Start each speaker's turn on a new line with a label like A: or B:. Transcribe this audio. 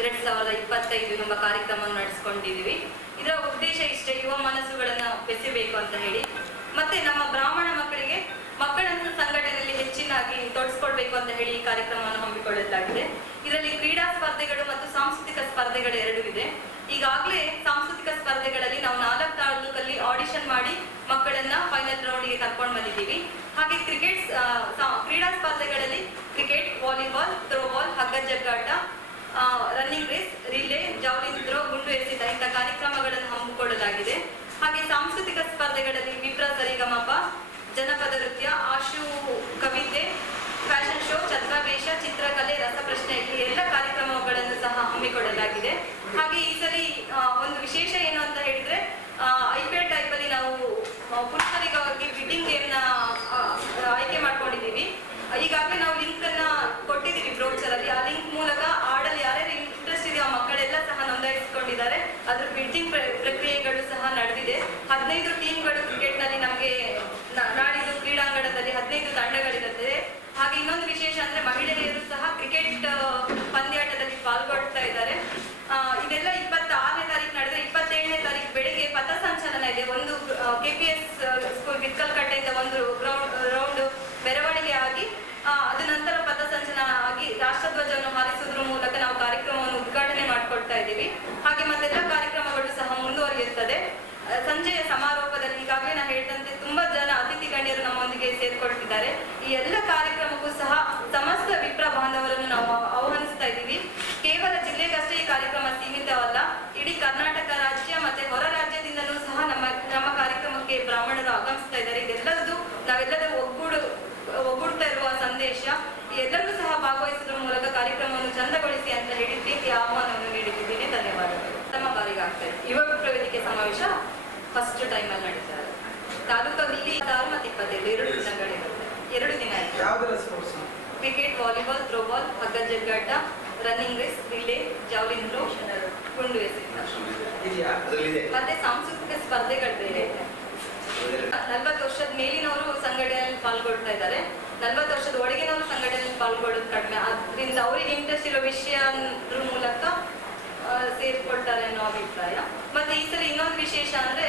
A: ಎರಡ್ ಸಾವಿರದ ಇಪ್ಪತ್ತೈದು ನಮ್ಮ ಕಾರ್ಯಕ್ರಮವನ್ನು ನಡೆಸ್ಕೊಂಡಿದ್ದೀವಿ. ಇದರ ಉದ್ದೇಶ ಇಷ್ಟೇ, ಯುವ ಮನಸ್ಸುಗಳನ್ನು ಬೆಸೆಬೇಕು ಅಂತ ಹೇಳಿ. ಮತ್ತೆ ನಮ್ಮ ಬ್ರಾಹ್ಮಣ ಮಕ್ಕಳಿಗೆ ಮಕ್ಕಳನ್ನು ಸಂಘಟನೆಯಲ್ಲಿ ಹೆಚ್ಚಿನಾಗಿ ತೊಡಸ್ಕೊಳ್ಬೇಕು ಅಂತ ಹೇಳಿ ಈ ಕಾರ್ಯಕ್ರಮವನ್ನು ಹಮ್ಮಿಕೊಳ್ಳಲಾಗಿದೆ. ಇದರಲ್ಲಿ ಕ್ರೀಡಾ ಸ್ಪರ್ಧೆಗಳು ಮತ್ತು ಸಾಂಸ್ಕೃತಿಕ ಸ್ಪರ್ಧೆಗಳು ಎರಡೂ ಇದೆ. ಈಗಾಗಲೇ ಸಾಂಸ್ಕೃತಿಕ ಸ್ಪರ್ಧೆಗಳಲ್ಲಿ ನಾವು ನಾಲ್ಕು ತಾಲೂಕಲ್ಲಿ ಆಡಿಷನ್ ಮಾಡಿ ಮಕ್ಕಳನ್ನ ಫೈನಲ್ ರೌಂಡ್ಗೆ ಕರ್ಕೊಂಡು ಬಂದಿದ್ದೀವಿ. ಹಾಗೆ ಕ್ರಿಕೆಟ್ ಕ್ರೀಡಾ ಸ್ಪರ್ಧೆಗಳಲ್ಲಿ ಕ್ರಿಕೆಟ್ ಸೇರ್ಕೊಳ್ತಿದ್ದಾರೆ ಈ ಎಲ್ಲ ಕಾರ್ಯಕ್ರಮಕ್ಕೂ ಸಹ ಸಮಸ್ತ ವಿಪ್ರ ಬಾಂಧವರನ್ನು ನಾವು ಆಹ್ವಾನಿಸ್ತಾ ಇದ್ದೀವಿ. ಕೇವಲ ಜಿಲ್ಲೆಗಷ್ಟೇ ಈ ಕಾರ್ಯಕ್ರಮ ಸೀಮಿತವಲ್ಲ, ಇಡೀ ಕರ್ನಾಟಕ ರಾಜ್ಯ ಮತ್ತೆ ಹೊರ ರಾಜ್ಯದಿಂದಲೂ ಸಹ ನಮ್ಮ ನಮ್ಮ ಕಾರ್ಯಕ್ರಮಕ್ಕೆ ಬ್ರಾಹ್ಮಣರು ಆಗಮಿಸ್ತಾ ಇದ್ದಾರೆ. ಇದೆಲ್ಲದೂ ನಾವೆಲ್ಲರೂ ಒಗ್ಗೂಡು, ಒಗ್ಗೂಡ್ತಾ ಇರುವ ಸಂದೇಶ. ಎಲ್ಲರೂ ಸಹ ಭಾಗವಹಿಸುವ ಮೂಲಕ ಕಾರ್ಯಕ್ರಮವನ್ನು ಚಂದಗೊಳಿಸಿ ಅಂತ ಹೇಳಿ ಪ್ರೀತಿ ಆಹ್ವಾನವನ್ನು ನೀಡುತ್ತಿದ್ದೀನಿ. ಧನ್ಯವಾದಗಳು. ತಮ್ಮ ಬಾರಿಗೆ ಆಗ್ತಾ ಇದೆ ಯುವ ವಿಪ್ರ ವೇದಿಕೆ ಸಮಾವೇಶ ಫಸ್ಟ್ ಟೈಮಲ್ಲಿ ನಡೀತಾರೆ ನಡೀತಾ ಇದೆ. ತಾಲೂಕಲ್ಲಿ ಆರು ಮತ್ತು ಇಪ್ಪತ್ತೈದು, ಎರಡು ದಿನಗಳಿರುತ್ತೆ. ಎರಡು ದಿನ ಕ್ರಿಕೆಟ್ ವಾಲಿಬಾಲ್ ಥ್ರೋಬಾಲ್ ಹಗ್ಗ ಜಗ್ಗಾಟ running race relay javelin throw ಗುಂಡು ಎಸೆತ ಮತ್ತೆ ಸಾಂಸ್ಕೃತಿಕ ಸ್ಪರ್ಧೆಗಳು ಬೇರೆ ನಲ್ವತ್ತು ವರ್ಷದ ಮೇಲಿನವರು ಸಂಘಟನೆಯಲ್ಲಿ ಪಾಲ್ಗೊಳ್ತಾ ಇದ್ದಾರೆ. ನಲ್ವತ್ತು ವರ್ಷದ ಒಳಗಿನವರು ಸಂಘಟನೆಯಲ್ಲಿ ಪಾಲ್ಗೊಳ್ಳೋದು ಕಡಿಮೆ. ಅದರಿಂದ ಅವರಿಗೆ ಇಂಟ್ರೆಸ್ಟ್ ಇರೋ ವಿಷಯ ಮೂಲಕ ಸೇರ್ಕೊಳ್ತಾರೆ ಅನ್ನೋ ಅಭಿಪ್ರಾಯ. ಮತ್ತೆ ಈ ಸಲ ಇನ್ನೊಂದು ವಿಶೇಷ ಅಂದ್ರೆ